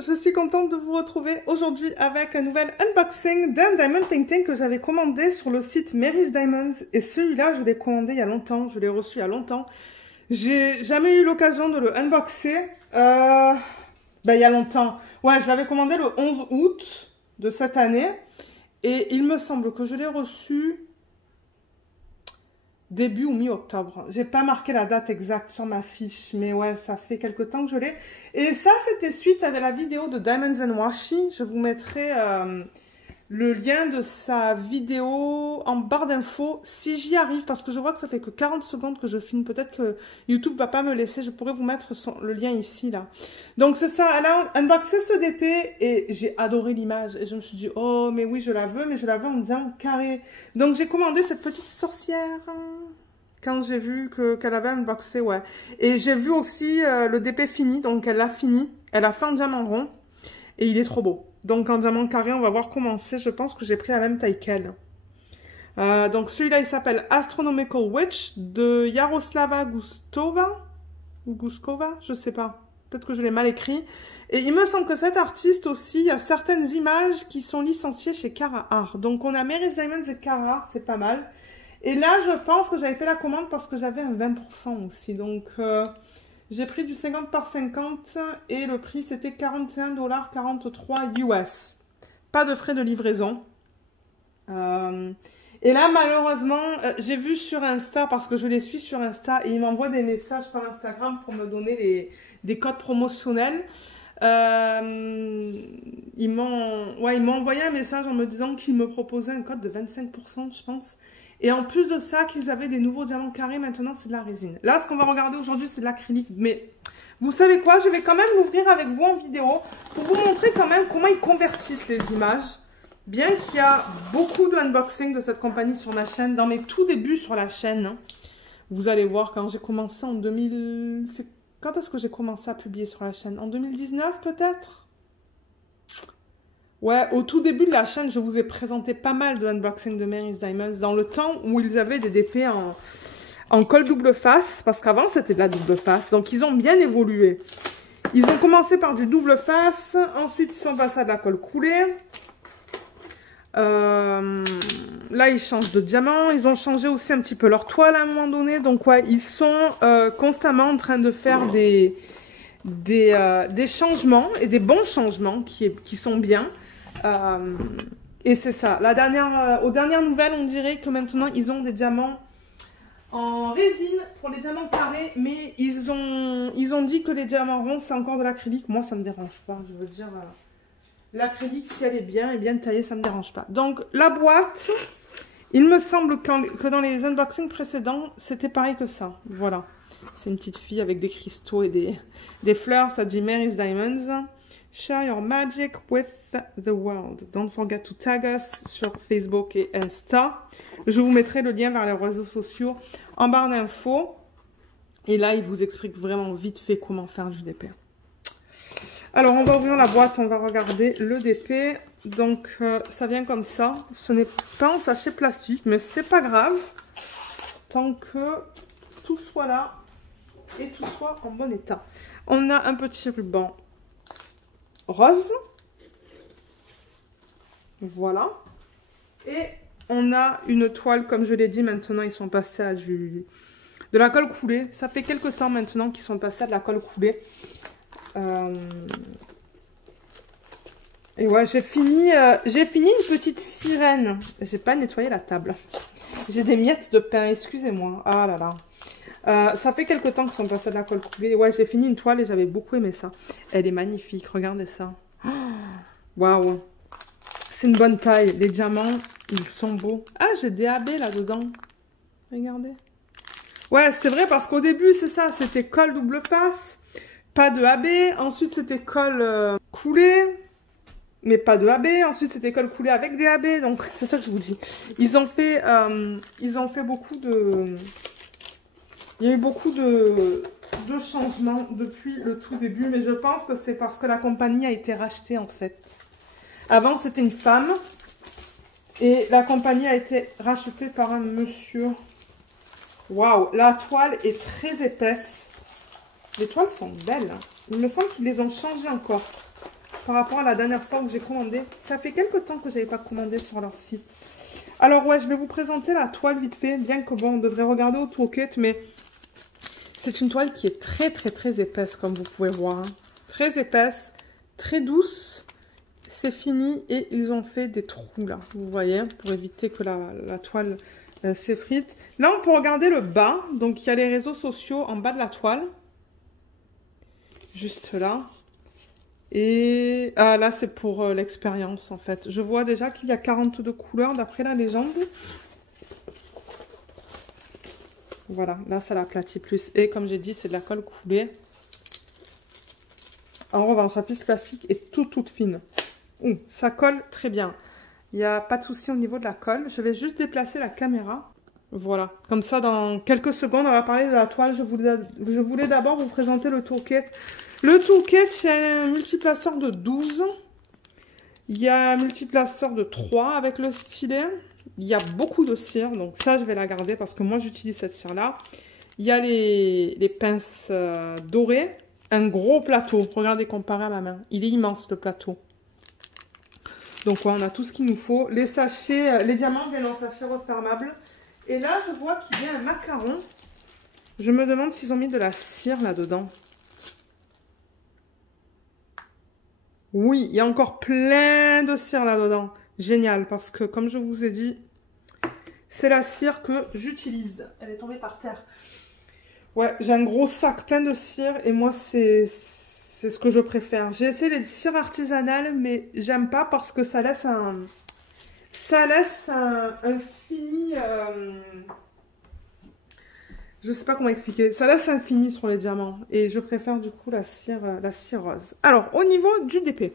je suis contente de vous retrouver aujourd'hui avec un nouvel unboxing d'un diamond painting que j'avais commandé sur le site Mary's Diamonds. Et celui-là, je l'ai commandé il y a longtemps, je l'ai reçu il y a longtemps. J'ai jamais eu l'occasion de le unboxer il y a longtemps. Ouais, je l'avais commandé le 11 août de cette année. Et il me semble que je l'ai reçu début ou mi-octobre. J'ai pas marqué la date exacte sur ma fiche, mais ouais, ça fait quelque temps que je l'ai. Et ça, c'était suite à la vidéo de Diamonds and Washi. Je vous mettrai le lien de sa vidéo en barre d'infos si j'y arrive, parce que je vois que ça fait que 40 secondes que je filme. Peut-être que YouTube va pas me laisser. Je pourrais vous mettre le lien ici, là. Donc c'est ça, elle a unboxé ce DP et j'ai adoré l'image. Et je me suis dit, oh mais oui, je la veux, mais je la veux en diamant carré. Donc j'ai commandé cette petite sorcière quand j'ai vu qu'elle avait unboxé, ouais. Et j'ai vu aussi le DP fini, donc elle l'a fini. Elle a fait en diamant rond et il est trop beau. Donc en diamant carré, on va voir comment c'est. Je pense que j'ai pris la même taille qu'elle. Donc celui-là, il s'appelle Astronomical Witch de Yaroslava Gustova. Ou Guskova, je sais pas. Peut-être que je l'ai mal écrit. Et il me semble que cet artiste aussi, il y a certaines images qui sont licenciées chez Cara Art. Donc on a Mary's Diamonds et Cara Art, c'est pas mal. Et là, je pense que j'avais fait la commande parce que j'avais un 20% aussi. Donc j'ai pris du 50 par 50 et le prix c'était 41,43 US. Pas de frais de livraison. Et là, malheureusement, j'ai vu sur Insta, parce que je les suis sur Insta, et ils m'envoient des messages par Instagram pour me donner des codes promotionnels. Ils m'ont envoyé un message en me disant qu'ils me proposaient un code de 25%, je pense. Et en plus de ça, qu'ils avaient des nouveaux diamants carrés, maintenant c'est de la résine. Là, ce qu'on va regarder aujourd'hui, c'est de l'acrylique. Mais vous savez quoi, je vais quand même l'ouvrir avec vous en vidéo pour vous montrer quand même comment ils convertissent les images. Bien qu'il y a beaucoup de unboxing de cette compagnie sur ma chaîne, dans mes tout débuts sur la chaîne, hein, vous allez voir quand j'ai commencé en 2000... Quand est-ce que j'ai commencé à publier sur la chaîne? En 2019 peut-être? Ouais, au tout début de la chaîne, je vous ai présenté pas mal de unboxing de Mary's Diamonds, dans le temps où ils avaient des DP en colle double face, parce qu'avant c'était de la double face, donc ils ont bien évolué. Ils ont commencé par du double face, ensuite ils sont passés à de la colle coulée. Là, ils changent de diamant. Ils ont changé aussi un petit peu leur toile à un moment donné. Donc, ouais, ils sont constamment en train de faire des changements et des bons changements qui sont bien. Et c'est ça. Aux dernières nouvelles, on dirait que maintenant, ils ont des diamants en résine pour les diamants carrés. Mais ils ont dit que les diamants ronds, c'est encore de l'acrylique. Moi, ça me dérange pas. Je veux dire... l'acrylique, si elle est bien taillée, ça ne me dérange pas. Donc, la boîte, il me semble que dans les unboxings précédents, c'était pareil que ça. Voilà. C'est une petite fille avec des cristaux et des fleurs. Ça dit Mary's Diamonds. Share your magic with the world. Don't forget to tag us sur Facebook et Insta. Je vous mettrai le lien vers les réseaux sociaux en barre d'infos. Et là, il vous explique vraiment vite fait comment faire du DP. Alors, on va ouvrir la boîte, on va regarder le DP. Donc, ça vient comme ça. Ce n'est pas en sachet plastique, mais c'est pas grave. Tant que tout soit là et tout soit en bon état. On a un petit ruban rose. Voilà. Et on a une toile, comme je l'ai dit, maintenant, ils sont passés à de la colle coulée. Ça fait quelques temps maintenant qu'ils sont passés à de la colle coulée. Et ouais, j'ai fini une petite sirène. J'ai pas nettoyé la table. J'ai des miettes de pain, excusez-moi. Ah là là. Ça fait quelques temps qu'ils sont passés à de la colle coulée. Ouais, j'ai fini une toile et j'avais beaucoup aimé ça. Elle est magnifique, regardez ça. Waouh. C'est une bonne taille. Les diamants, ils sont beaux. Ah, j'ai des AB là-dedans. Regardez. Ouais, c'est vrai parce qu'au début, c'est ça. C'était colle double face. Pas de AB, ensuite c'était colle coulée, mais pas de AB, ensuite c'était colle coulée avec des AB, donc c'est ça que je vous dis. Ils ont fait beaucoup de... Il y a eu beaucoup de changements depuis le tout début, mais je pense que c'est parce que la compagnie a été rachetée en fait. Avant c'était une femme, et la compagnie a été rachetée par un monsieur. Waouh, la toile est très épaisse. Les toiles sont belles. Il me semble qu'ils les ont changées encore. par rapport à la dernière fois que j'ai commandé. Ça fait quelques temps que je n'avais pas commandé sur leur site. Alors ouais, je vais vous présenter la toile vite fait, bien que bon, on devrait regarder au toolkit, mais c'est une toile qui est très épaisse, comme vous pouvez voir. Hein. Très épaisse, très douce. C'est fini et ils ont fait des trous là, vous voyez, pour éviter que la toile s'effrite. Là, on peut regarder le bas. Donc, il y a les réseaux sociaux en bas de la toile. Juste là. Et ah, là, c'est pour l'expérience, en fait. Je vois déjà qu'il y a 42 couleurs d'après la légende. Voilà, là, ça l'aplatit plus. Et comme j'ai dit, c'est de la colle coulée. En revanche, la fiche plastique est toute fine. Ouh, ça colle très bien. Il n'y a pas de souci au niveau de la colle. Je vais juste déplacer la caméra. Voilà. Comme ça, dans quelques secondes, on va parler de la toile. Je voulais d'abord vous présenter le toolkit. Le toolkit, c'est un multiplaceur de 12. Il y a un multiplaceur de 3 avec le stylet. Il y a beaucoup de cire. Donc ça, je vais la garder parce que moi, j'utilise cette cire-là. Il y a les pinces dorées. Un gros plateau. Regardez comparé à ma main. Il est immense, le plateau. Donc, ouais, on a tout ce qu'il nous faut. Les sachets, les diamants viennent en sachet refermable. Et là, je vois qu'il y a un macaron. Je me demande s'ils ont mis de la cire là-dedans. Oui, il y a encore plein de cire là-dedans. Génial, parce que, comme je vous ai dit, c'est la cire que j'utilise. Elle est tombée par terre. Ouais, j'ai un gros sac plein de cire. Et moi, c'est ce que je préfère. J'ai essayé les cires artisanales, mais j'aime pas parce que ça laisse un fini... je sais pas comment expliquer. Ça laisse un fini sur les diamants. Et je préfère du coup la cire rose. Alors, au niveau du DP,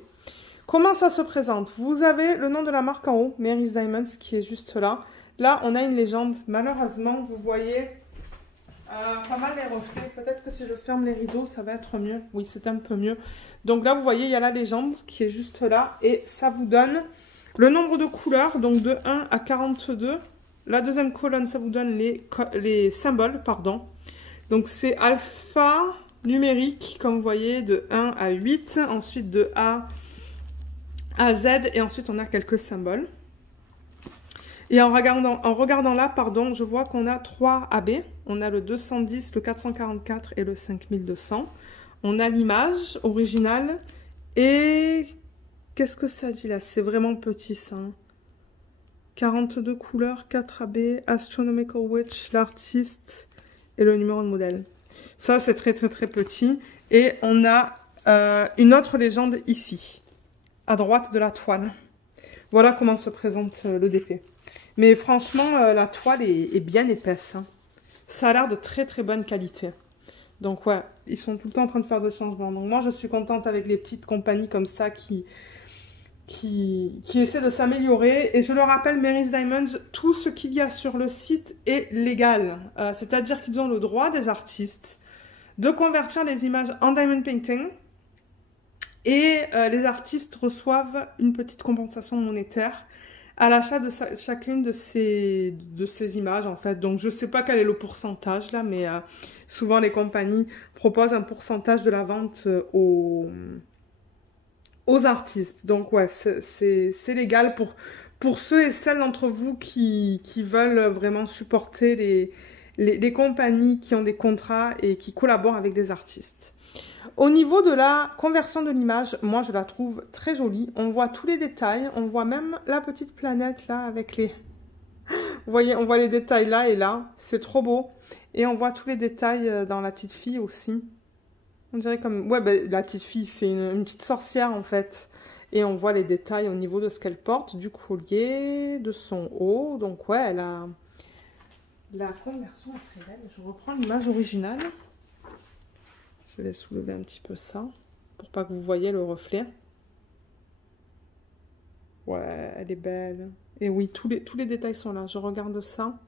comment ça se présente? Vous avez le nom de la marque en haut, Mary's Diamonds, qui est juste là. Là, on a une légende. Malheureusement, vous voyez... pas mal les reflets. Peut-être que si je ferme les rideaux, ça va être mieux. Oui, c'est un peu mieux. Donc là, vous voyez, il y a la légende qui est juste là. Et ça vous donne le nombre de couleurs. Donc de 1 à 42. La deuxième colonne, ça vous donne les symboles. Pardon. Donc c'est alpha numérique, comme vous voyez, de 1 à 8. Ensuite de A à Z. Et ensuite, on a quelques symboles. Et en regardant là, pardon, je vois qu'on a 3 AB. On a le 210, le 444 et le 5200. On a l'image originale. Et qu'est-ce que ça dit là? C'est vraiment petit ça. 42 couleurs, 4 AB, Astronomical Witch, l'artiste et le numéro de modèle. Ça, c'est très petit. Et on a une autre légende ici, à droite de la toile. Voilà comment se présente le DP. Mais franchement, la toile est bien épaisse. Hein. Ça a l'air de très bonne qualité. Donc ouais, ils sont tout le temps en train de faire des changements. Donc moi, je suis contente avec les petites compagnies comme ça qui essaient de s'améliorer. Et je le rappelle, Mary's Diamonds, tout ce qu'il y a sur le site est légal. C'est-à-dire qu'ils ont le droit des artistes de convertir les images en diamond painting. Et les artistes reçoivent une petite compensation monétaire à l'achat de chacune de ces images, en fait. Donc, je ne sais pas quel est le pourcentage, là, mais souvent, les compagnies proposent un pourcentage de la vente aux artistes. Donc, ouais, c'est légal pour ceux et celles d'entre vous qui veulent vraiment supporter les compagnies qui ont des contrats et qui collaborent avec des artistes. Au niveau de la conversion de l'image, moi je la trouve très jolie. On voit tous les détails, on voit même la petite planète là avec les... Vous voyez, on voit les détails là et là, c'est trop beau. Et on voit tous les détails dans la petite fille aussi. On dirait comme... Ouais, ben, la petite fille, c'est une petite sorcière en fait. Et on voit les détails au niveau de ce qu'elle porte, du collier, de son haut. Donc ouais, elle a... La conversion est très belle. Je reprends l'image originale. Je vais soulever un petit peu ça, pour pas que vous voyez le reflet. Ouais, elle est belle. Et oui, tous les détails sont là. Je regarde ça.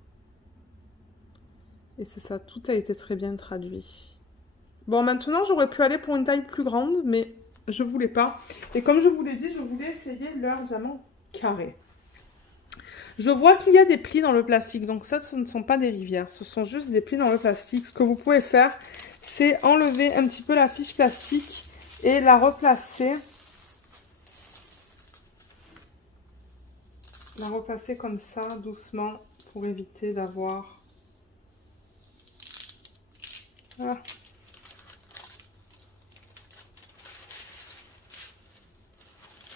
Et c'est ça, tout a été très bien traduit. Bon, maintenant, j'aurais pu aller pour une taille plus grande, mais je voulais pas. Et comme je vous l'ai dit, je voulais essayer leur diamant carré. Je vois qu'il y a des plis dans le plastique. Donc ça, ce ne sont pas des rivières. Ce sont juste des plis dans le plastique. Ce que vous pouvez faire, c'est enlever un petit peu la fiche plastique et la replacer la replacer comme ça, doucement, pour éviter d'avoir... Voilà.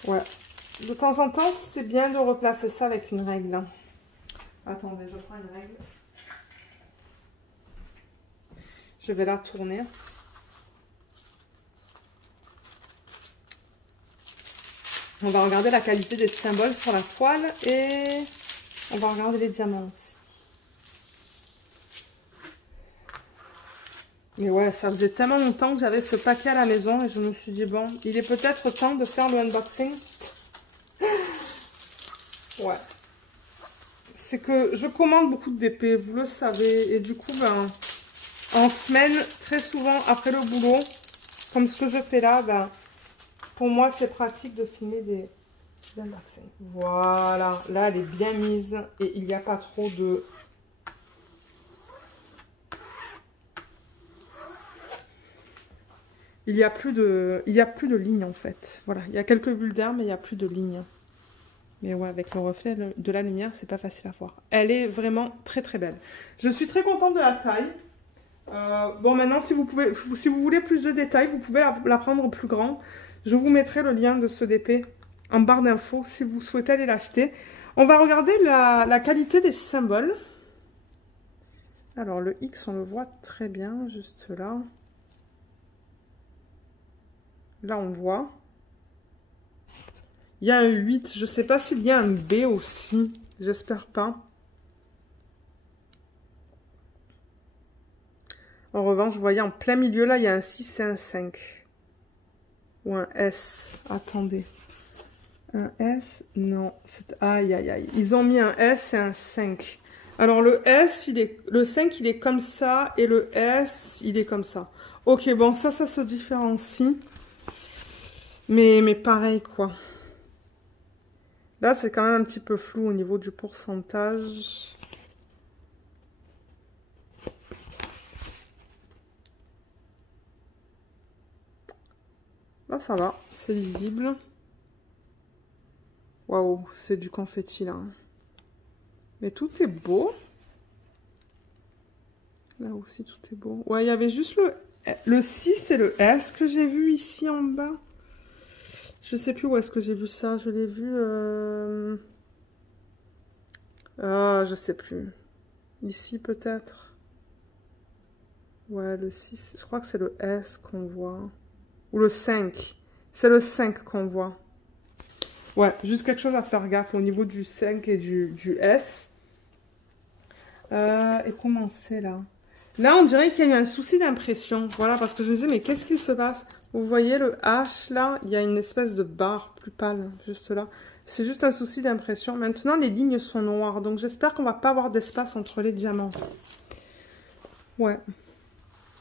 Ouais. De temps en temps, c'est bien de replacer ça avec une règle. Attendez, je prends une règle. Je vais la tourner. On va regarder la qualité des symboles sur la toile et on va regarder les diamants aussi. Mais ouais, ça faisait tellement longtemps que j'avais ce paquet à la maison et je me suis dit, bon, il est peut-être temps de faire le unboxing. Ouais. C'est que je commande beaucoup de DP, vous le savez. Et du coup, ben, en semaine, très souvent après le boulot, comme ce que je fais là, ben, pour moi, c'est pratique de filmer des unboxings. Voilà, là, elle est bien mise et il n'y a pas trop de... Il n'y a plus de lignes en fait. Voilà, il y a quelques bulles d'air, mais il n'y a plus de lignes. Mais ouais, avec le reflet de la lumière, c'est pas facile à voir. Elle est vraiment très très belle. Je suis très contente de la taille. Bon, maintenant, si vous voulez plus de détails, vous pouvez la prendre plus grand. Je vous mettrai le lien de ce DP en barre d'infos si vous souhaitez aller l'acheter. On va regarder la qualité des symboles. Alors, le X, on le voit très bien, juste là. Là, on voit. Il y a un 8. Je ne sais pas s'il y a un B aussi. J'espère pas. En revanche, vous voyez, en plein milieu, là, il y a un 6 et un 5. Ou un S. Attendez. Un S? Non. Aïe, aïe, aïe. Ils ont mis un S et un 5. Alors, le S, le 5, il est comme ça. Et le S, il est comme ça. Ok, bon, ça se différencie. Mais pareil, quoi. Là, c'est quand même un petit peu flou au niveau du pourcentage. Là, ça va. C'est lisible. Waouh, c'est du confetti, là. Mais tout est beau. Là aussi, tout est beau. Ouais, il y avait juste le 6 et le S que j'ai vu ici en bas. Je sais plus où est-ce que j'ai vu ça. Je l'ai vu... Ah, je sais plus. Ici, peut-être. Ouais, le 6. Je crois que c'est le S qu'on voit. Ou le 5. C'est le 5 qu'on voit. Ouais, juste quelque chose à faire gaffe au niveau du 5 et du S. Et comment c'est là? Là, on dirait qu'il y a eu un souci d'impression. Voilà, parce que je me disais, mais qu'est-ce qu'il se passe? Vous voyez le H là, il y a une espèce de barre plus pâle, juste là. C'est juste un souci d'impression. Maintenant, les lignes sont noires, donc j'espère qu'on va pas avoir d'espace entre les diamants. Ouais.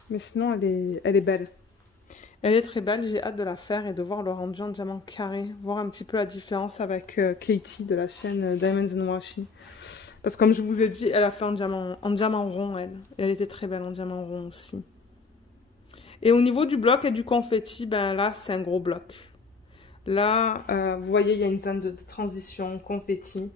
Mais sinon, elle est belle. Elle est très belle, j'ai hâte de la faire et de voir le rendu en diamant carré. Voir un petit peu la différence avec Katie de la chaîne Diamonds & Washi. Parce que comme je vous ai dit, elle a fait en diamant rond, elle. Et elle était très belle en diamant rond aussi. Et au niveau du bloc et du confetti, ben là, c'est un gros bloc. Là, vous voyez, il y a une zone de transition, confetti.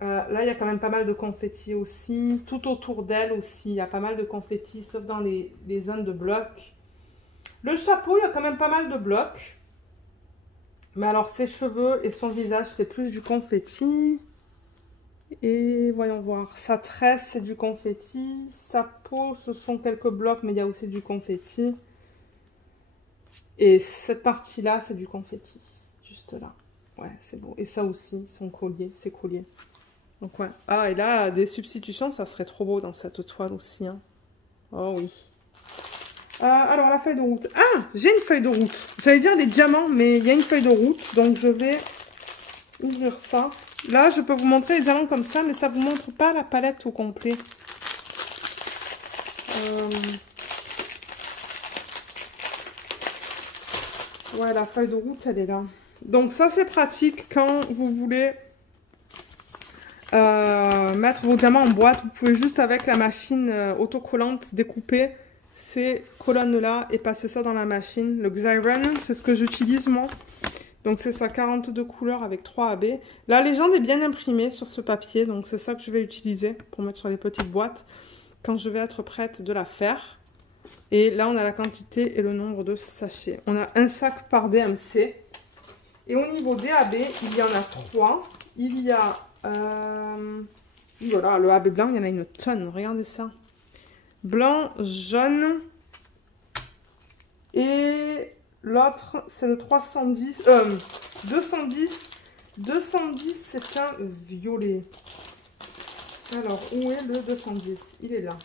Là, il y a quand même pas mal de confetti aussi. Tout autour d'elle aussi, il y a pas mal de confetti, sauf dans les zones de blocs. Le chapeau, il y a quand même pas mal de blocs. Mais alors, ses cheveux et son visage, c'est plus du confetti. Et voyons voir, sa tresse, c'est du confetti. Sa peau, ce sont quelques blocs, mais il y a aussi du confetti. Et cette partie-là, c'est du confetti. Juste là. Ouais, c'est beau. Et ça aussi, son collier, ses colliers. Donc ouais. Ah, et là, des substitutions, ça serait trop beau dans cette toile aussi. Hein. Oh oui. Alors, la feuille de route. Ah, j'ai une feuille de route. J'allais dire les diamants, mais il y a une feuille de route. Donc, je vais ouvrir ça. Là, je peux vous montrer les diamants comme ça, mais ça ne vous montre pas la palette au complet. Ouais, la feuille de route, elle est là. Donc, ça, c'est pratique quand vous voulez mettre vos diamants en boîte. Vous pouvez juste, avec la machine autocollante, découper ces colonnes-là et passer ça dans la machine. Le Xyron, c'est ce que j'utilise, moi. Donc c'est ça, 42 couleurs avec 3 AB. La légende est bien imprimée sur ce papier, donc c'est ça que je vais utiliser pour mettre sur les petites boîtes quand je vais être prête de la faire. Et là, on a la quantité et le nombre de sachets. On a un sac par DMC. Et au niveau des AB, il y en a 3. Il y a... voilà, le AB blanc, il y en a une tonne. Regardez ça. Blanc, jaune. Et l'autre, c'est le 310... 210. 210, c'est un violet. Alors, où est le 210? Il est là.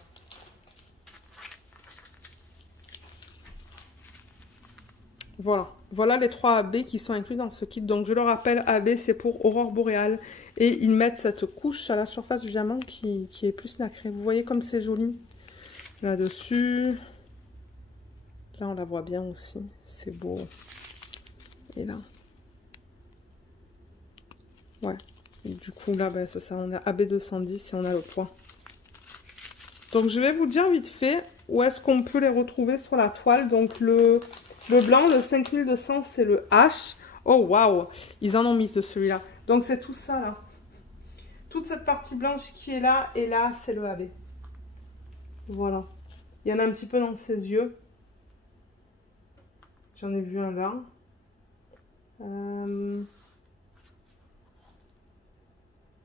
Voilà. Voilà les 3 AB qui sont inclus dans ce kit. Donc, je le rappelle, AB, c'est pour Aurore Boréale. Et ils mettent cette couche à la surface du diamant qui est plus nacrée. Vous voyez comme c'est joli là-dessus. Là, on la voit bien aussi. C'est beau. Et là. Ouais. Et du coup, là, ben, c'est ça. On a AB 210 et on a le poids. Donc, je vais vous dire vite fait où est-ce qu'on peut les retrouver sur la toile. Donc, le blanc, le 5200, c'est le H. Oh, waouh! Ils en ont mis de celui-là. Donc, c'est tout ça, là. Toute cette partie blanche qui est là, et là, c'est le AB. Voilà. Il y en a un petit peu dans ses yeux. J'en ai vu un là.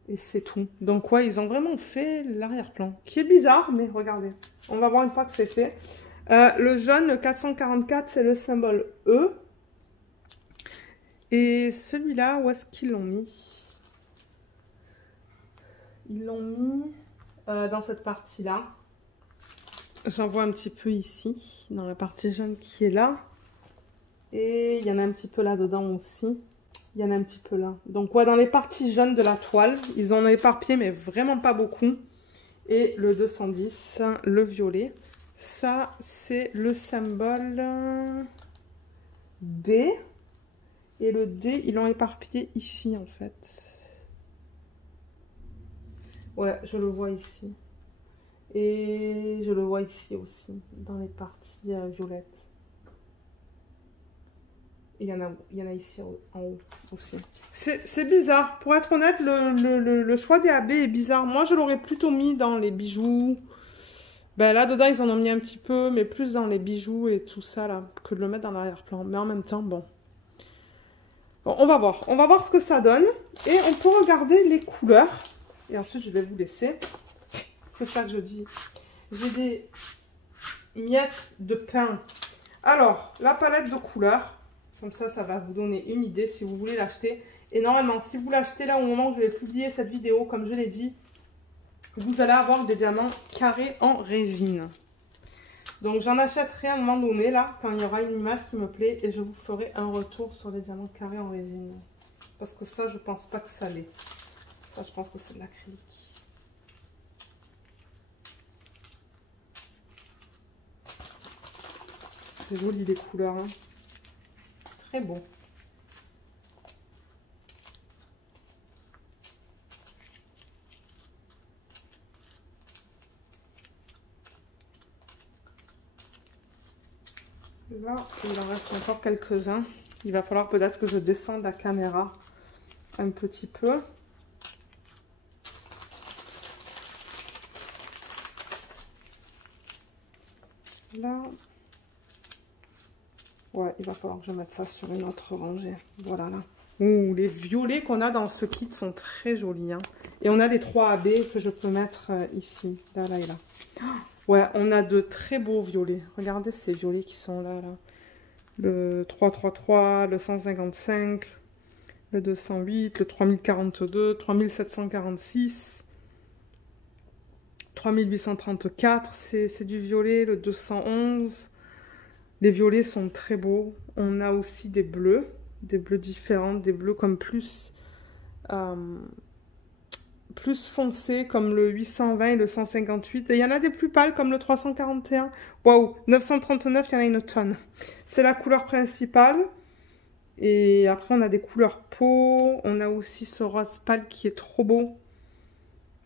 Et c'est tout. Donc, ouais, ils ont vraiment fait l'arrière-plan. Qui est bizarre, mais regardez. On va voir une fois que c'est fait. Le jaune, le 444, c'est le symbole E. Et celui-là, où est-ce qu'ils l'ont mis? Ils l'ont mis dans cette partie-là. J'en vois un petit peu ici, dans la partie jaune qui est là. Et il y en a un petit peu là-dedans aussi. Il y en a un petit peu là. Donc, ouais, dans les parties jaunes de la toile, ils en ont éparpillé, mais vraiment pas beaucoup. Et le 210, le violet. Ça, c'est le symbole D. Et le D, ils l'ont éparpillé ici, en fait. Ouais, je le vois ici. Et je le vois ici aussi, dans les parties violettes. Et il y en a ici en haut aussi. C'est bizarre. Pour être honnête, le choix des AB est bizarre. Moi, je l'aurais plutôt mis dans les bijoux. Ben là, dedans, ils en ont mis un petit peu, mais plus dans les bijoux et tout ça, là, que de le mettre dans l'arrière-plan. Mais en même temps, bon. Bon, on va voir. On va voir ce que ça donne. Et on peut regarder les couleurs. Et ensuite, je vais vous laisser. C'est ça que je dis. J'ai des miettes de pain. Alors, la palette de couleurs. Comme ça va vous donner une idée si vous voulez l'acheter. Et normalement, si vous l'achetez là au moment où je vais publier cette vidéo, comme je l'ai dit, vous allez avoir des diamants carrés en résine. Donc, j'en achèterai à un moment donné, là, quand il y aura une image qui me plaît. Et je vous ferai un retour sur les diamants carrés en résine. Parce que ça, je pense pas que ça l'est. Ça, je pense que c'est de l'acrylique. C'est joli les couleurs. Hein. Très beau. Là, il en reste encore quelques-uns. Il va falloir peut-être que je descende la caméra un petit peu. Là. Ouais, il va falloir que je mette ça sur une autre rangée. Voilà, là. Ouh, les violets qu'on a dans ce kit sont très jolis. Hein. Et on a les 3 AB que je peux mettre ici. Là, là et là. Ouais, on a de très beaux violets. Regardez ces violets qui sont là, là. Le 333, le 155, le 208, le 3042, 3746, 3834, c'est du violet, le 211. Les violets sont très beaux. On a aussi des bleus différents, des bleus comme plus foncés, comme le 820 et le 158. Et il y en a des plus pâles, comme le 341. Waouh, 939, il y en a une tonne. C'est la couleur principale. Et après, on a des couleurs peau. On a aussi ce rose pâle qui est trop beau.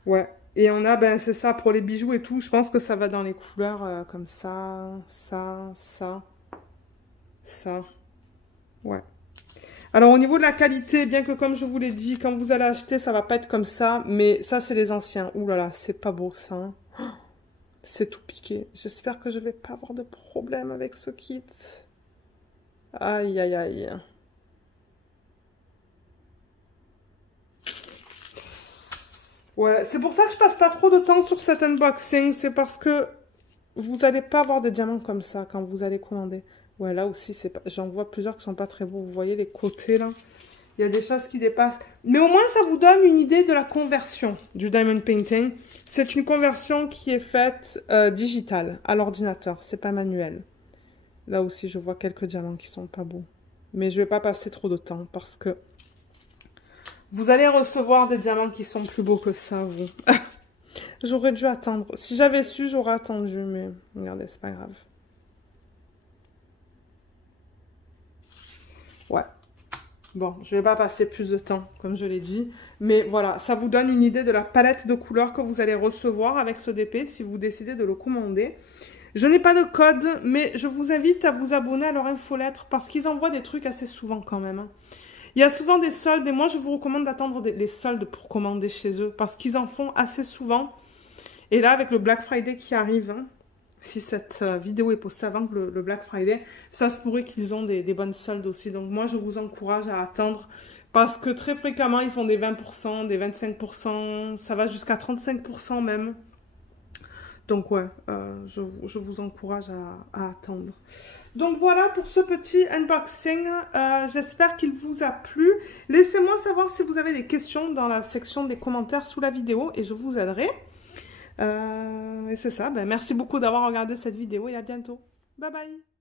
Ouais. Et on a, ben c'est ça, pour les bijoux et tout, je pense que ça va dans les couleurs comme ça, ça. Ouais. Alors, au niveau de la qualité, bien que comme je vous l'ai dit, quand vous allez acheter, ça va pas être comme ça. Mais ça, c'est les anciens. Ouh là là, c'est pas beau ça. Hein. C'est tout piqué. J'espère que je vais pas avoir de problème avec ce kit. Aïe, aïe, aïe. Ouais, c'est pour ça que je passe pas trop de temps sur cet unboxing. C'est parce que vous n'allez pas avoir des diamants comme ça quand vous allez commander. Ouais, là aussi, c'est pas... j'en vois plusieurs qui sont pas très beaux. Vous voyez les côtés, là? Il y a des choses qui dépassent. Mais au moins, ça vous donne une idée de la conversion du diamond painting. C'est une conversion qui est faite digitale, à l'ordinateur. C'est pas manuel. Là aussi, je vois quelques diamants qui sont pas beaux. Mais je vais pas passer trop de temps parce que vous allez recevoir des diamants qui sont plus beaux que ça, vous. J'aurais dû attendre. Si j'avais su, j'aurais attendu. Mais regardez, c'est pas grave. Ouais. Bon, je vais pas passer plus de temps, comme je l'ai dit. Mais voilà, ça vous donne une idée de la palette de couleurs que vous allez recevoir avec ce DP si vous décidez de le commander. Je n'ai pas de code, mais je vous invite à vous abonner à leur infolettre parce qu'ils envoient des trucs assez souvent quand même. Hein. Il y a souvent des soldes et moi, je vous recommande d'attendre les soldes pour commander chez eux parce qu'ils en font assez souvent. Et là, avec le Black Friday qui arrive... Hein, si cette vidéo est postée avant le Black Friday, ça se pourrait qu'ils ont des bonnes soldes aussi. Donc moi, je vous encourage à attendre parce que très fréquemment, ils font des 20%, des 25%, ça va jusqu'à 35% même. Donc ouais, je vous encourage à attendre. Donc voilà pour ce petit unboxing. J'espère qu'il vous a plu. Laissez-moi savoir si vous avez des questions dans la section des commentaires sous la vidéo et je vous aiderai. Et c'est ça, ben, merci beaucoup d'avoir regardé cette vidéo et à bientôt. Bye bye.